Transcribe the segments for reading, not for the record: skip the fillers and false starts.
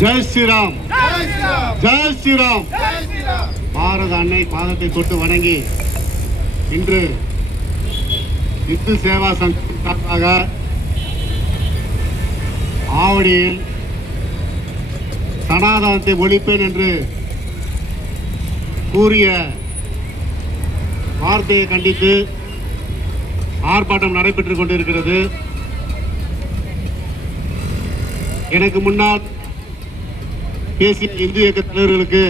ஜெய் ஸ்ரீராம், ஜெய் ஸ்ரீராம். பாரத அன்னை பாதத்தை தொட்டு வணங்கி இன்று இந்து சேவா சங்கம் சார்பாக ஆவடியில் சனாதனத்தை ஒழிப்பேன் என்று கூறிய வார்த்தையை கண்டித்து ஆர்ப்பாட்டம் நடைபெற்றுக் கொண்டிருக்கிறது. எனக்கு முன்னால் பேசிய இந்து இயக்க தலைவர்களுக்கு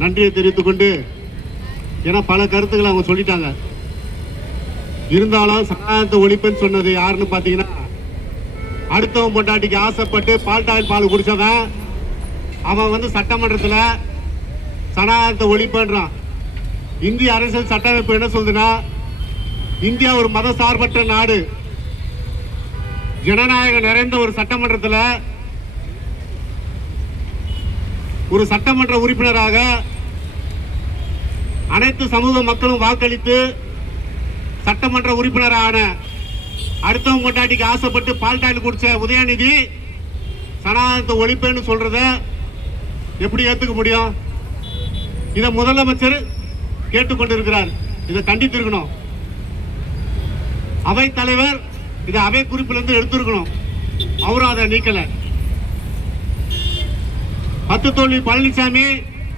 நன்றியை தெரிவித்துக் கொண்டு, ஏன்னா பல கருத்துக்களை அவங்க சொல்லிட்டாங்க. இருந்தாலும் சனாதனத்தை ஒழிப்புன்னு சொன்னது யாருன்னு பார்த்தீங்கன்னா, அடுத்தவன் பொண்டாட்டிக்கு ஆசைப்பட்டு பால்டாயில் பால் குடிச்சவன் அவன் சட்டமன்றத்தில் சனாதனத்தை ஒழிப்புன்றான். இந்திய அரசியல் சட்டமைப்பு என்ன சொல்லுதுன்னா, இந்தியா ஒரு மத சார்பற்ற நாடு, ஜனநாயகம் நிறைந்த ஒரு சட்டமன்றத்தில் ஒரு சட்டமன்ற உறுப்பினராக அனைத்து சமூக மக்களும் வாக்களித்து சட்டமன்ற உறுப்பினரான அடுத்தவங்க கொண்டாட்டிக்கு ஆசைப்பட்டு பால்டாயில் குடிச்ச உதயநிதி சனாதனத்தை ஒழிப்பேன்னு சொல்றத எப்படி ஏற்றுக்க முடியும்? இதை முதலமைச்சர் கேட்டுக்கொண்டிருக்கிறார். இதை கண்டித்திருக்கணும். அவை தலைவர் இதை அவை குறிப்பிலிருந்து எடுத்திருக்கணும். அவரும் அதை நீக்கல. பத்துத்தோல்வி பழனிசாமி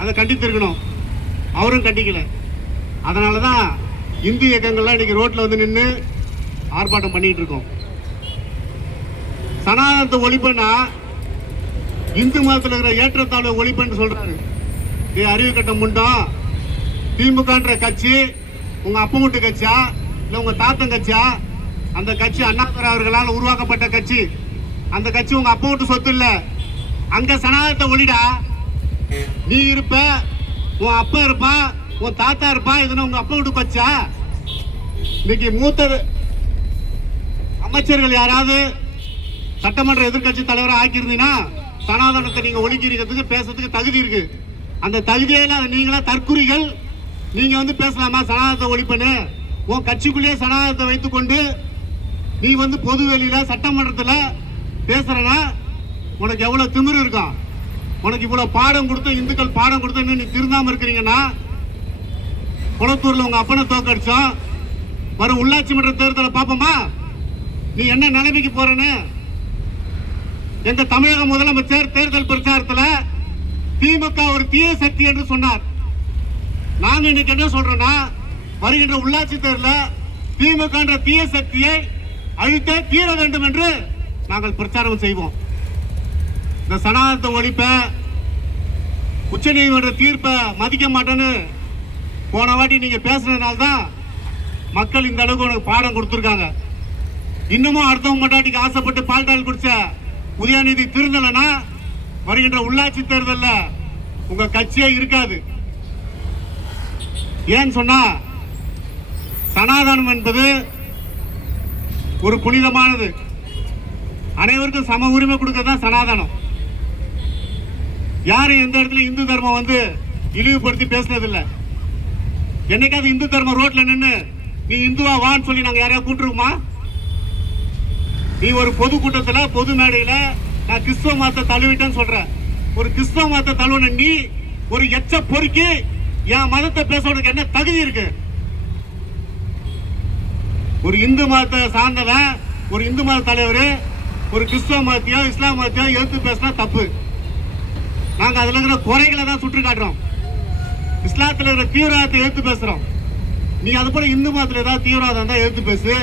அதை கண்டித்திருக்கணும். அவரும் கண்டிக்கல. அதனாலதான் இந்து இயக்கங்கள்லாம் இன்னைக்கு ரோட்ல நின்று ஆர்ப்பாட்டம் பண்ணிட்டு இருக்கோம். சனாதனத்தை ஒழிப்புன்னா இந்து மதத்தில் இருக்கிற ஏற்றத்தாழ்வை ஒழிப்புன்னு சொல்றாரு. அறிவு கட்டம் முண்டம். திமுகன்ற கட்சி உங்க அப்ப வீட்டு கட்சியா இல்ல உங்க தாத்தன் கட்சியா? அந்த கட்சி அண்ணாதுரை அவர்களால் உருவாக்கப்பட்ட கட்சி. அந்த கட்சி உங்க அப்பா வீட்டு சொத்து இல்ல. அங்க சனாதனத்தை ஒழிடா. நீ இருப்ப, உன் அப்பா இருப்பான், உன் தாத்தா இருப்பான். இதுன்னு உங்க அப்பா வீட்டு கட்சியா? இன்னைக்கு மூத்த அமைச்சர்கள் யாராவது சட்டமன்ற எதிர்கட்சி தலைவராக ஆக்கியிருந்தீங்கன்னா சனாதனத்தை நீங்க ஒழிக்கிறதுக்கு பேசுறதுக்கு தகுதி இருக்கு. அந்த தகுதியில நீங்களா தற்குறிகள். நீங்க பேசலாமா சனாதனத்தை ஒழிப்புன்னு? உன் கட்சிக்குள்ளேயே சனாதனத்தை வைத்துக்கொண்டு நீ பொது வெளியில சட்டமன்றத்தில் பேசுறனா உனக்கு எவ்வளவு திமிரு இருக்கும்? உனக்கு இவ்வளவு பாடம் கொடுத்த இந்துக்கள் பாடம் கொடுத்த நீ திருந்தாம இருக்கிறீங்கன்னா, குளத்தூர்ல உங்க அப்பனை தோக்கடிச்சோம். வரும் உள்ளாட்சி மன்ற தேர்தலை பார்ப்போமா நீ என்ன நிலைமைக்கு போறன்னு? எங்க தமிழக முதலமைச்சர் தேர்தல் பிரச்சாரத்தில் திமுக ஒரு தீய சக்தி என்று சொன்னார். நாங்க இன்னைக்கு என்ன சொல்றோம்னா, வருகின்ற உள்ளாட்சி தேர்தலில் திமுக தீய சக்தியை அழித்தே தீர வேண்டும் என்று நாங்கள் பிரச்சாரம் செய்வோம். இந்த சனாதனத்தை ஒழிப்ப உச்ச நீதிமன்ற தீர்ப்பை மதிக்க மாட்டேன்னு போன வாட்டி நீங்க பேசுனதுனால்தான் மக்கள் இந்த அளவுக்கு உனக்கு பாடம் கொடுத்திருக்காங்க. இன்னமும் அடுத்தவங்க மட்டாட்டிக்கு ஆசைப்பட்டு பால்டாயில் குடிச்ச உதயநிதி திருந்தலைன்னா வருகின்ற உள்ளாட்சி தேர்தலில் உங்க கட்சியே இருக்காது. ஏன்னு சொன்னா, சனாதனம் என்பது ஒரு புனிதமானது. அனைவருக்கும் சம உரிமை கொடுக்கறதுதான் சனாதனம். யாரும் எந்த இடத்துல இந்து தர்மம் இழிவுபடுத்தி பேசினதில்லை. என்னைக்காவது இந்து தர்மம் ரோட்ல நின்று நீ இந்துவா வான்னு சொல்லி நாங்க யாரையா கூட்டுருக்குமா? நீ ஒரு பொது கூட்டத்தில் பொது மேடையில நான் கிறிஸ்தவ மதத்தை தழுவிட்டேன்னு சொல்ற. ஒரு கிறிஸ்தவ மதத்தை தழுவின நீ ஒரு எச்ச பொறுக்கி என் மதத்தை பேசுறதுக்கு என்ன தகுதி இருக்கு? ஒரு இந்து மதத்தை சார்ந்தவன், ஒரு இந்து மத தலைவர் ஒரு கிறிஸ்தவ மதத்தையோ இஸ்லாம் மதத்தையோ எதிர்த்து பேசினா தப்பு. நாங்க அதுல இருக்கிற குறைகளை தான் சுற்றி காட்டுறோம். இஸ்லாத்துல இருக்கிற தீவிரவாதத்தை எதிர்த்து பேசுறோம். நீ அது போல இந்து மதத்துல ஏதாவது தீவிரவாதம் தான் எதிர்த்து பேசு.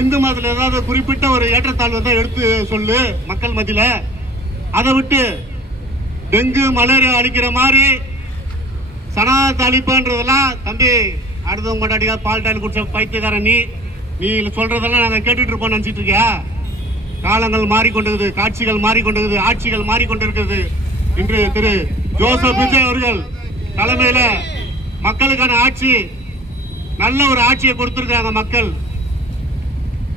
இந்து மதத்துல ஏதாவது குறிப்பிட்ட ஒரு ஏற்றத்தாழ்வு தான் எடுத்து சொல்லு மக்கள் மத்தியில. அதை விட்டு டெங்கு மலேரியா அழிக்கிற மாதிரி சனாதனத்தை அழிப்புன்றதெல்லாம் தம்பி அடுத்தவங்க கொண்டாடியா பால்டாயில் குடிச்ச பைத்தியக்காரன் நீ சொல்றதெல்லாம் நாங்க கேட்டுட்டு இருப்போம் நினைச்சிட்டு இருக்கியா? காலங்கள் மாறிக்கொண்டிருக்குது, காட்சிகள் மாறிக்கொண்டிருக்குது, ஆட்சிகள் மாறிக்கொண்டிருக்கிறது. இன்று திரு ஜோசப் விஜய் அவர்கள் தலைமையில மக்களுக்கான ஆட்சி, நல்ல ஒரு ஆட்சியை கொடுத்திருக்காங்க மக்கள்.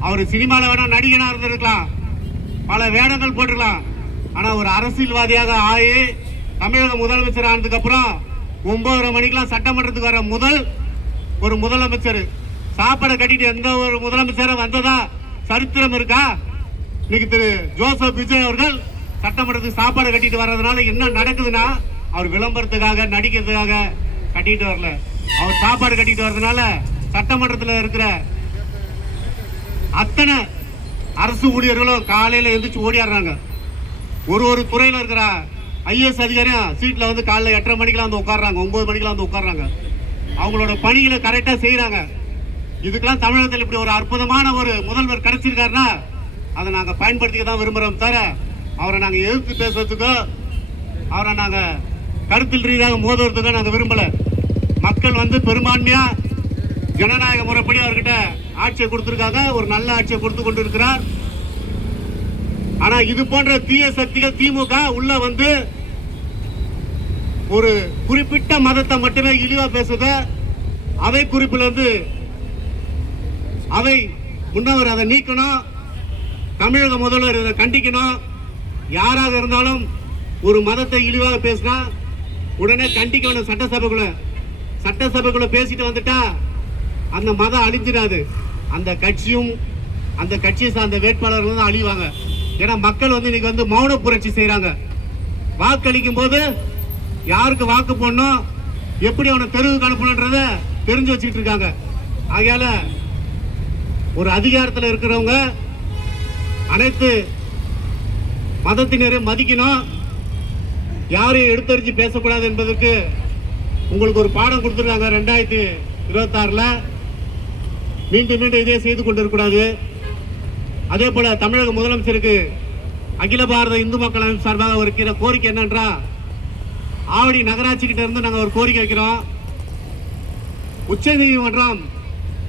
அவர் சினிமாவில் வேணா நடிகனா இருந்திருக்கலாம், பல வேடங்கள் போட்டிருக்கலாம். ஆனா ஒரு அரசியல்வாதியாக ஆகி தமிழக முதலமைச்சர் ஆனதுக்கு அப்புறம் 9:30 மணிக்கெல்லாம் சட்டமன்றத்துக்கு வர முதல் ஒரு முதலமைச்சர். சாப்பாடை கட்டிட்டு எந்த ஒரு முதலமைச்சரும் வந்ததா சரித்திரம் இருக்கா? இன்னைக்கு திரு ஜோசப் விஜய் அவர்கள் சட்டமன்றத்துக்கு சாப்பாடு கட்டிட்டு வர்றதுனால என்ன நடக்குதுன்னா, அவர் விளம்பரத்துக்காக நடிக்கிறதுக்காக கட்டிட்டு வரல. அவர் சாப்பாடு கட்டிட்டு வர்றதுனால சட்டமன்றத்தில் இருக்கிற அத்தனை அரசு ஊழியர்களும் காலையில எழுந்திரிச்சு ஓடிடுறாங்க. ஒரு துறையில இருக்கிற ஐஏஎஸ் அதிகாரியும் சீட்ல வந்து காலைல 8:30 மணிக்கெல்லாம் வந்து உட்காடுறாங்க, 9 மணிக்கெல்லாம் வந்து உட்காடுறாங்க. அவங்களோட பணிகளை கரெக்டா செய்யறாங்க. இதுக்கெல்லாம் தமிழகத்தில் இப்படி ஒரு அற்புதமான ஒரு முதல்வர் கிடைச்சிருக்காருன்னா அதை நாங்க பயன்படுத்திக்க தான் விரும்புறோம். தவிர அவரை நாங்க எதிர்த்து பேசுறதுக்கோ அவரை நாங்க கருத்தில் ரீதியாக மோதுவதற்கோ நாங்க விரும்பல. மக்கள் வந்து பெரும்பான்மையா ஜனநாயக முறைப்படி அவர்கிட்ட ஆட்சியை கொடுத்திருக்காங்க, ஒரு நல்ல ஆட்சியை கொடுத்து கொண்டு இருக்கிறார். ஆனா இது போன்ற தீய சக்திகள் திமுக உள்ள வந்து ஒரு குறிப்பிட்ட மதத்தை மட்டுமே இழிவா பேசுத அவை குறிப்பில் வந்து அவை முன்னவர் அதை நீக்கணும். தமிழக முதல்வர் இதை கண்டிக்கணும். யாராக இருந்தாலும் ஒரு மதத்தை இழிவாக பேசினா உடனே கண்டிக்கணும். சட்டசபைக்குள்ள பேசிட்டு வந்துட்டா அந்த மதம் அழிஞ்சிடாது. அந்த கட்சியும் அந்த கட்சியை சார்ந்த வேட்பாளர்கள் தான் அழிவாங்க. ஏன்னா மக்கள் வந்து இன்னைக்கு வந்து மௌன புரட்சி செய்யறாங்க. வாக்களிக்கும் போது யாருக்கு வாக்கு போடணும், எப்படி அவனை தெருவுக்கு அனுப்பணுன்றத தெரிஞ்சு வச்சுட்டு இருக்காங்க. ஆகையால ஒரு அதிகாரத்தில் இருக்கிறவங்க அனைத்து மதத்தினரையும் மதிக்கணும், யாரையும் எடுத்தறிஞ்சு பேசக்கூடாது என்பதற்கு உங்களுக்கு ஒரு பாடம் கொடுத்துருக்காங்க. 2026 மீண்டும் இதே செய்து கொண்டிருக்கூடாது. அதே போல தமிழக முதலமைச்சருக்கு அகில பாரத இந்து மக்கள் அமைப்பு சார்பாக இருக்கிற கோரிக்கை என்னன்றா, ஆவடி நகராட்சி கிட்ட இருந்து நாங்கள் ஒரு கோரிக்கை வைக்கிறோம். உச்ச நீதிமன்றம்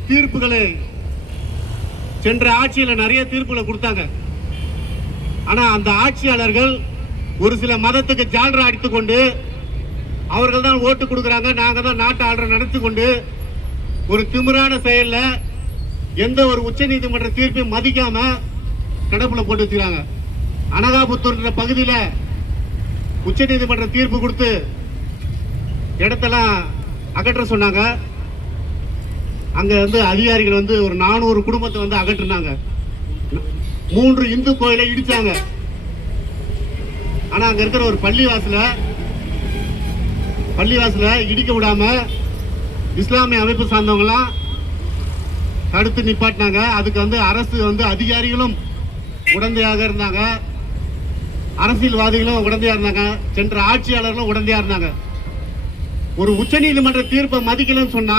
தீர்ப்புகளை சென்ற ஆட்சியில் நிறைய தீர்ப்புகளை கொடுத்தாங்க. ஆனா அந்த ஆட்சியாளர்கள் ஒரு சில மதத்துக்கு ஜால்ரா அடித்துக் கொண்டு அவர்கள் தான் ஓட்டு கொடுக்குறாங்க, நாங்க தான் நாட்டு ஆள்ற நினைத்து கொண்டு ஒரு திமிரான செயல்ல எந்த ஒரு உச்ச நீதிமன்ற தீர்ப்பையும் மதிக்காம கடப்புல போட்டு வச்சுக்கிறாங்க. அனகாபுத்தூர் பகுதியில் உச்ச நீதிமன்ற தீர்ப்பு கொடுத்து இடத்தெல்லாம் அகற்ற சொன்னாங்க. அங்க வந்து அதிகாரிகள் வந்து ஒரு 400 குடும்பத்தை வந்து அகற்றினாங்க. 3 இந்து கோயிலை இடிச்சாங்க. ஆனா அங்க இருக்கிற ஒரு பள்ளிவாசல இடிக்க விடாம இஸ்லாமிய அமைப்பு சார்ந்தவங்களாம் தடுத்து நிப்பாட்டினாங்க. அதுக்கு வந்து அரசு வந்து அதிகாரிகளும் உடந்தையாக இருந்தாங்க, அரசியல்வாதிகளும் உடந்தையா இருந்தாங்க, சென்ற ஆட்சியாளர்களும் உடந்தையா இருந்தாங்க. ஒரு உச்ச நீதிமன்ற தீர்ப்பை மதிக்கலன்னு சொன்னா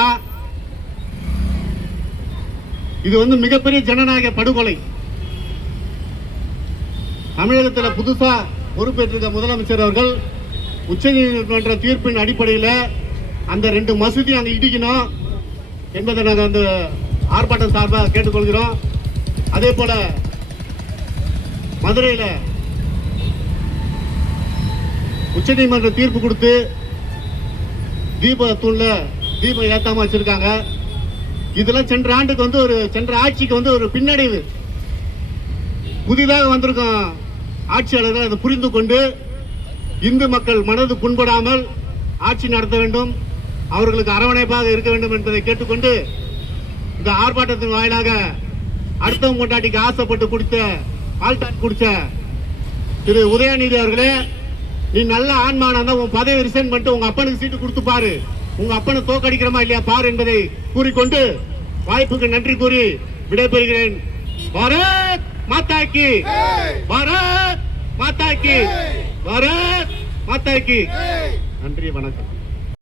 இது வந்து மிகப்பெரிய ஜனநாயக படுகொலை. தமிழகத்தில் புதுசா பொறுப்பேற்றிருக்க முதலமைச்சர் அவர்கள் உச்ச நீதிமன்ற தீர்ப்பின் அடிப்படையில் அந்த 2 மசூதி அங்க இடிக்கணும் என்பதை நாங்கள் அந்த ஆர்ப்பாட்டம் சார்பாக கேட்டுக்கொள்கிறோம். அதே போல மதுரையில் உச்ச நீதிமன்ற தீர்ப்பு கொடுத்து தீபத்தூண்ல தீபம் ஏத்தாம வச்சிருக்காங்க. இதெல்லாம் சென்ற ஆட்சிக்கு வந்து ஒரு பின்னடைவு. புதிதாக வந்திருக்கும் ஆட்சியாளர்கள் அதை புரிந்து கொண்டு இந்து மக்கள் மனது புண்படாமல் ஆட்சி நடத்த வேண்டும், அவர்களுக்கு அரவணைப்பாக இருக்க வேண்டும் என்பதை கேட்டுக்கொண்டு இந்த ஆர்ப்பாட்டத்தின் வாயிலாக அடுத்தவங்க கொண்டாட்டிக்கு ஆசைப்பட்டு குடித்த திரு உதயநிதி அவர்களே, நீ நல்ல ஆண்மானா தான் உன் பதவி ரிசைன் பண்ணிட்டு உங்க அப்பனுக்கு சீட்டு கொடுத்து பாரு, உங்க அப்பனை தோக்கடிக்கிறமா இல்லையா பாரு என்பதை கூறிக்கொண்டு வாய்ப்புக்கு நன்றி கூறி விடைபெறுகிறேன். பாரத் மாதா கி, பாரத் மாதா கி, பாரத் மாதா கி. நன்றி, வணக்கம்.